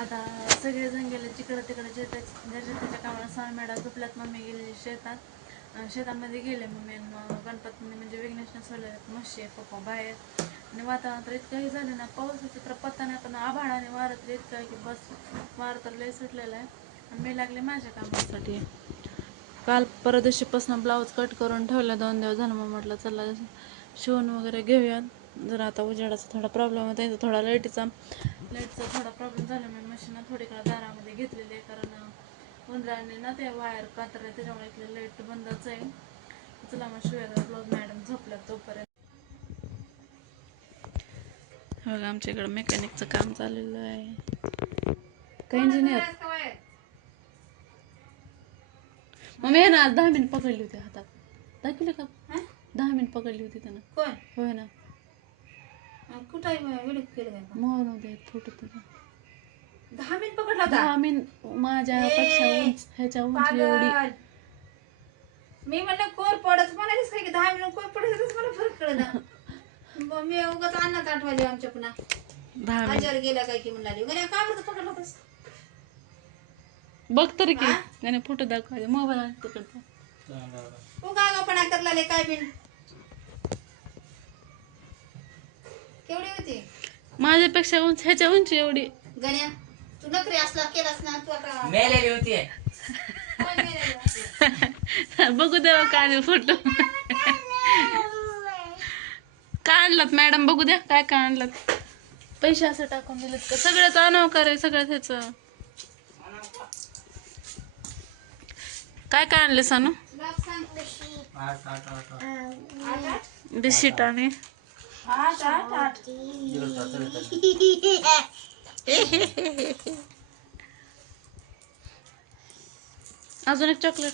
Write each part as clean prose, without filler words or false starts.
आता सगळेजण गेले जिकडं तिकडे ज्याच्या त्याच्या कामाला. स्वामी मॅडम झोपल्यात, मम्मी गेली शेतामध्ये गेले मम्मी. गणपती म्हणजे विघ्नेशने सोडले म्हशी पप्पा बाहेर. आणि वातावरण तर इतकंही झालं ना, पावसाचा तर पत्ता नाही, पण आभाळाने वारं तर इतकं आहे की बस. वारं तर लय सुटलेलं आहे. आणि मी लागले माझ्या कामासाठी. काल परदिवशीपासून ब्लाऊज कट करून ठेवला, 2 दिवस झालं. मग म्हटलं चला शिवून वगैरे घेऊयात. जर आता उजेडाचा थोडा प्रॉब्लेम होता, इथं थोडा लाईटचा थोडा प्रॉब्लेम झाला. मी मशीन थोडीकडे दारामध्ये घेतलेली आहे, कारण उंदराने ना ते वायर कातरले, त्याच्यामुळे इथले लाईट बंदच आहे. चला मग शिवायला ब्लाऊज. मॅडम झोपल्यात तोपर्यंत. बघा आमच्या इकडं मेकॅनिकचं काम चाललेलं आहे. काय इंजिनियर मग मी ना 10 मिनिट पकडली होती हातात. दाखवले का? 10 मिनिट पकडली होती त्यानं. कोण? होय ना. कुठं व्हिडिओ केलं का? मोहन होते फोटो तुझा. 10 मिनिट पकडला होता. 10 मिनिट माझ्यापेक्षा उंच, ह्याच्या उंची एवढी. मी म्हणलं कोर पडच म्हणालीस काय की 10 मिनिट कोर पडतच मला फरक कळला. मी उगाच अन्नात आठवायला आमच्या पुन्हा 10 मिनिट गेला काय की म्हणाली. गण्या का बरं पकडला होतास? बघ तरी की त्याने फोटो दाखवायचे मोबाईल तिकडचा. तू गागापणा करला काय बिन केवढी होती? माझ्यापेक्षा उंच, ह्याच्या उंची एवढी. गण्या तू नखरे असला केलास ना तू आता मेलेली होती. बघू द्या काय फोटो. काय आणलात मॅडम? बघू द्या काय काय आणलात. पैसे असं टाकून दिलेत का? सगळ्याच आणाव करे, सगळ्याच ह्याचं. काय काय आणले सानू? बिस्किट आणि अजून एक चॉकलेट.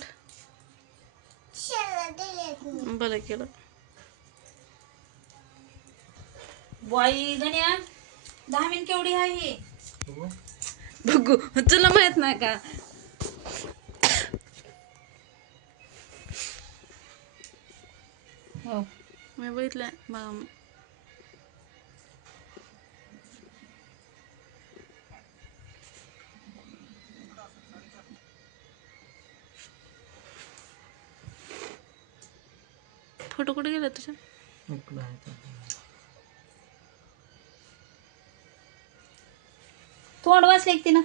बरं केलं. बाई गण्या 10 मिनिट केवढी आहे? बघू तुला माहित नाही का? हो मी बघितलं बघा. फोटो कुठे गेला तुझा? तोंड वाचले की ना.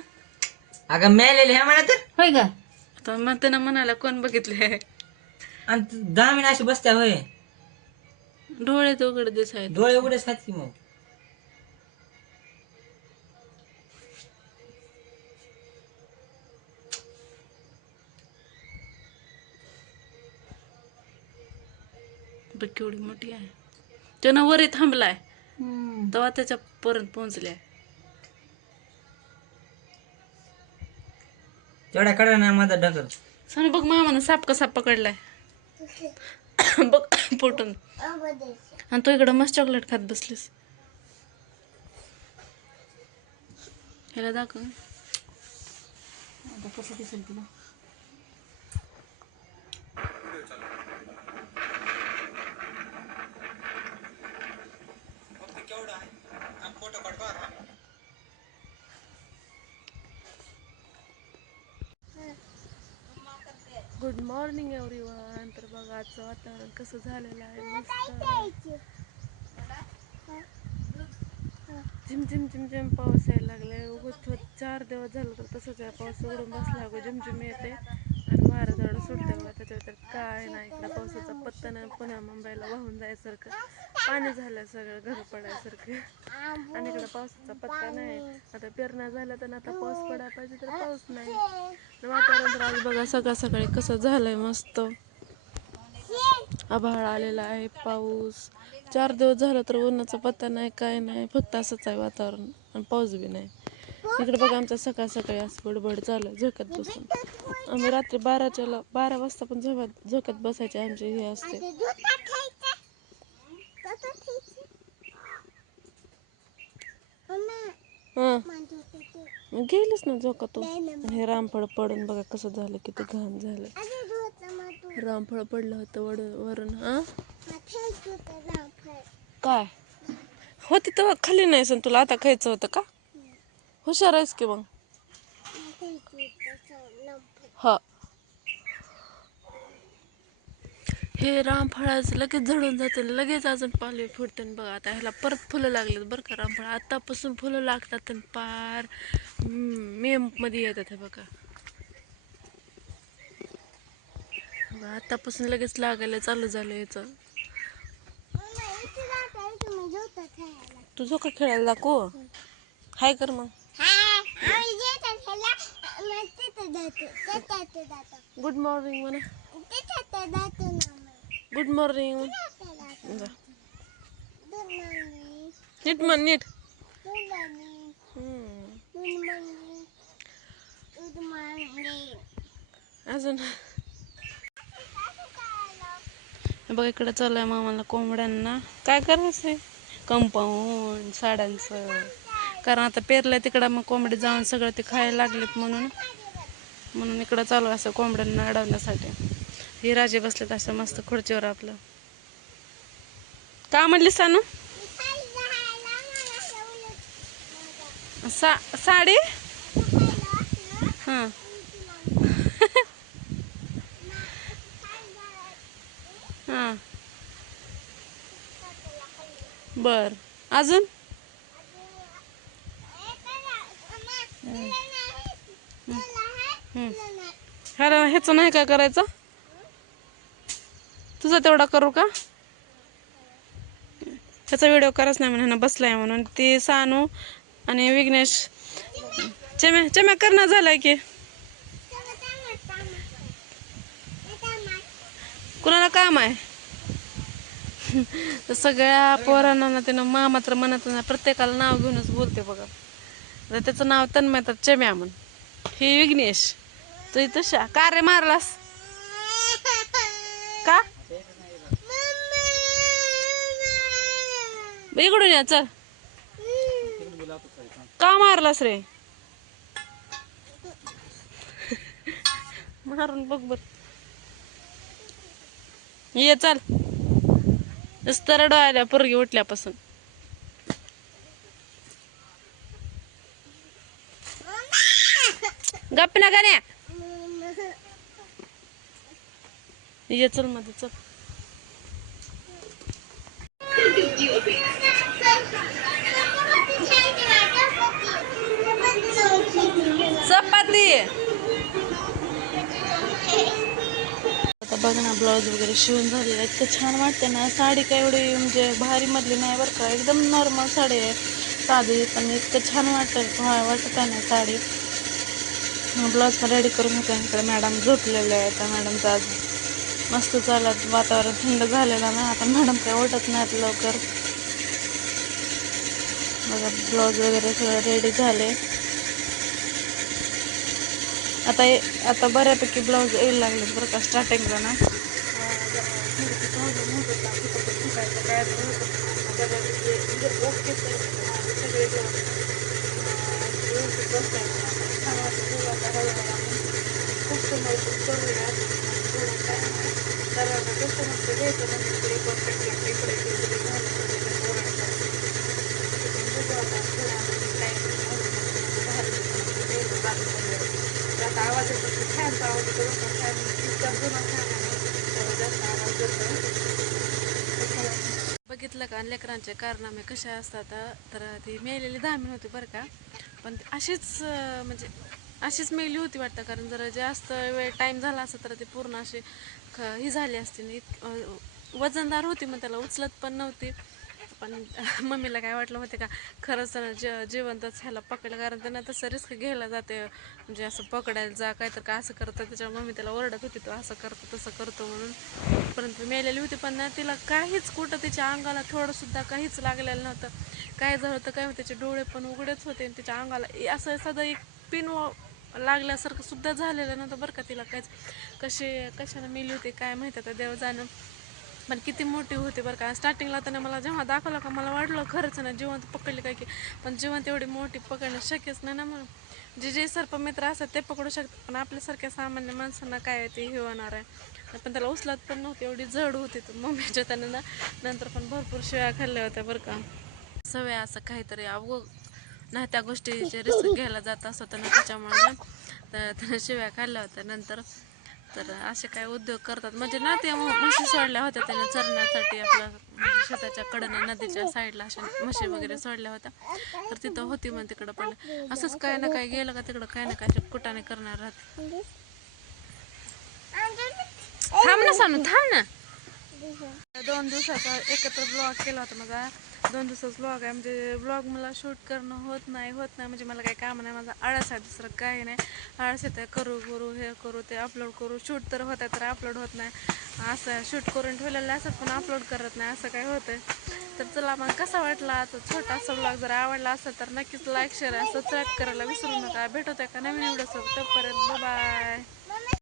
अगं मेलेले ह्या म्हणत होय का? आता मग त्यानं म्हणाला कोण बघितले. आणि 10 मिनिट अशी बसत्या होय. डोळे तर उघडे दिसायचे. डोळे उघडेच आहेत की मग. बघ केवढी मोठी आहे. त्यानं वरी थांबलाय तेव्हा त्याच्या पर्यंत पोहोचलाय. तेवढ्या कडा ना माझा ढकल. सांग बघ मामानं साप कसा पकडलाय. बघ पोटून. आणि तू इकडं मस्त चॉकलेट खात बसलीस. ह्याला दाखव आता कसं दिसेल तुला. Good morning everyone. तर बघा आजचं वातावरण कसं झालेलं आहे. मस्त झिम झिम झिम झिम पाऊस यायला लागलाय. उगत 4 दिवस झालं तर तसंच आहे. पाऊस उघडून बसला गो झिमझिम येते आणि वारं थोडं सुटते बघा. त्याच्या तर काय नाही इकडं पावसाचा पत्ता नाही. पुण्या मुंबईला वाहून जायसारखं पाणी झालं सगळं, घर पडायसारखं. आणि इकडं पावसाचा पत्ता नाही. आता पेरणा झाला तर आता पाऊस पडायला पाहिजे तर पाऊस नाही. वातावरण तर आज बघा सकाळ सकाळी कसं झालंय मस्त. आभाळ आलेला आहे. पाऊस 4 दिवस झालं तर उन्हाचा पत्ता नाही, काय नाही. फक्त असंच आहे वातावरण आणि पाऊस बी नाही. इकडे बघा आमच्या सकाळ सकाळी असं बडबड चालू आहे झोक्यात बसून. आम्ही रात्री 12 वाजता पण झोक्यात बसायचे आमचे हे असते. गेलीच ना झोकातून. हे रामफळ पडून बघा कसं झालं, किती घाण झालं. रामफळ पडलं होतं वरून. काय होती तेव्हा खाली नाही सण तुला आता खायचं होतं का? हुशार आहेस की मग. हा, हे रामफळाचं लगेच झडून जातं, लगेच अजून पालवी फुटते. बघा आता ह्याला परत फुलं लागलेत बरं का. रामफळ आतापासून फुलं लागतात आणि पार मे मध्ये येतात. हे बघा आतापासून लगेच लागायला चालू झालं याचं. तू झोका खेळायला दाखव हाय कर मग. गुड मॉर्निंग म्हणा. Good morning. नीट म्हण नीट. अजून बघा इकडं चालू आहे मामाला कोंबड्यांना काय करायचं आहे कंपाऊंड साड्यांचं. कारण आता पेरलंय तिकडं मग कोंबडी जाऊन सगळं ते खायला लागलेत म्हणून इकडं चालू असं कोंबड्यांना अडवण्यासाठी. ही राजे बसलेत असं मस्त खुर्चीवर आपलं. का म्हणलीस सानू? साडी हां हां बर अजून ह्याचं नाही का करायचं तुझा तेवढा करू का? ह्याचा व्हिडिओ करायच नाही म्हणून बसलाय म्हणून. ती सानू आणि विघ्नेश चम्या करणं झालाय की कुणाला काम आहे. तर सगळ्या पोरांना त्यानं मामा तर म्हणत नाही, प्रत्येकाला नाव घेऊनच बोलते बघा. तर त्याचं नाव तन्मय तर चम्या म्हण. हे विघ्नेश तू तशा का रे मारलास का इकडून या चल. का मारलास रे मारून बघ बर. ये चल नुसतं रडवायला पोरगी उठल्यापासून. गप ना गाण्या ये चल मध्ये चल. चपाती आता बघ ना ब्लाऊज वगैरे शिवून झालेला इतकं छान वाटते ना. साडी काय एवढी म्हणजे भारी मधली नाही बरं का. एकदम नॉर्मल साडी आहे साधी पण इतकं छान वाटत आहे ना साडी. ब्लाऊज पण रेडी करून होते. इकडे मॅडम झोपलेले आहे. आता मॅडमचं आज मस्त चालत वातावरण थंड झालेलं ना. आता मॅडम काय उठत नाहीत लवकर. बघा ब्लाऊज वगैरे सगळं रेडी झाले. आता बऱ्यापैकी ब्लाऊज यायला लागले बरं का. स्टार्टिंगला ना आवाज येतो फॅनचा आवाज येतो फॅन इतका जुना फॅन आहे जास्त आवाज येतो. बघितलं का लेकरांचे कारनामे कसे असतात. तर ती मेलेली 10 मिनिट होती बरं का. पण अशीच म्हणजे अशीच मेली होती वाटतं. कारण जर जास्त वेळ टाईम झाला असता तर ती पूर्ण अशी ही झाली असती. वजनदार होती मग त्याला उचलत पण नव्हती. पण मम्मीला काय वाटलं होते का खरंच जिवंतच ह्याला पकडलं. कारण त्यांना तसं रिस्क घ्यायला जाते म्हणजे असं पकडायला जा काय तर का असं करतं. त्याच्यामुळे मम्मी त्याला ओरडत होती तो असं करतो तसं करतो म्हणून. परंतु मेलेली होती पण तिला काहीच कुठं तिच्या अंगाला थोडंसुद्धा काहीच लागलेलं नव्हतं. काय झालं होतं काय त्याचे डोळे पण उघडेच होते आणि तिच्या अंगाला असं साधं एक पिन लागल्यासारखं सुद्धा झालेलं नव्हतं बरं का. तिला काहीच कशाने मेली होती काय माहिती आता देव जाणं. पण किती मोठी होती बरं का. स्टार्टिंगला तर मला जेव्हा दाखवलं का मला वाटलं खरंच ना जिवंत पकडली काय की. पण जिवंत एवढी मोठी पकडणं शक्यच नाही ना. मग जे सर्पमित्र असतात ते पकडू शकतात पण आपल्यासारख्या सामान्य माणसांना काय ते हे होणार आहे. पण त्याला उचलत पण नव्हती एवढी जड होती. तर मम्मीच्या त्यानं ना नंतर पण भरपूर शिव्या खाल्ल्या होत्या बरं का. सवय असं काहीतरी नाही त्या गोष्टीचे रिस्क घ्यायला जात असत ना, त्याच्यामुळे त्यानं शिव्या खाल्ल्या होत्या नंतर. तर असे काय उद्योग करतात म्हणजे ना, ते म्हशी सोडल्या होत्या त्याने चरण्यासाठी आपल्या शेताच्या कडनं नदीच्या साईडला अशा म्हशी वगैरे सोडल्या होत्या. तर तिथं होती मग तिकडं पडलं असंच काय ना काय गेलं का तिकडं काय ना काय कुटाने करणार राहते. थांब ना सानू, थांब ना. 2 दिवसाचा एकत्र ब्लॉग केला होता माझा. 2 दिवसाचा ब्लॉग आहे म्हणजे ब्लॉग मला शूट करणं होत नाही म्हणजे मला काही काम नाही, माझा आळस आहे, दुसरं काही नाही. आळस येतं करू हे करू ते अपलोड करू. शूट तर होत आहे तर अपलोड होत नाही. असं शूट करून ठेवलेलं असत पण अपलोड करत नाही, असं काय होतंय. तर चला मग कसा वाटला तो छोटासा ब्लॉग, जर आवडला असेल तर नक्कीच लाईक शेअर सबस्क्राईब करायला विसरू नका. भेटत आहे का नवीन व्हिडिओ सोबत, तोपर्यंत बाय.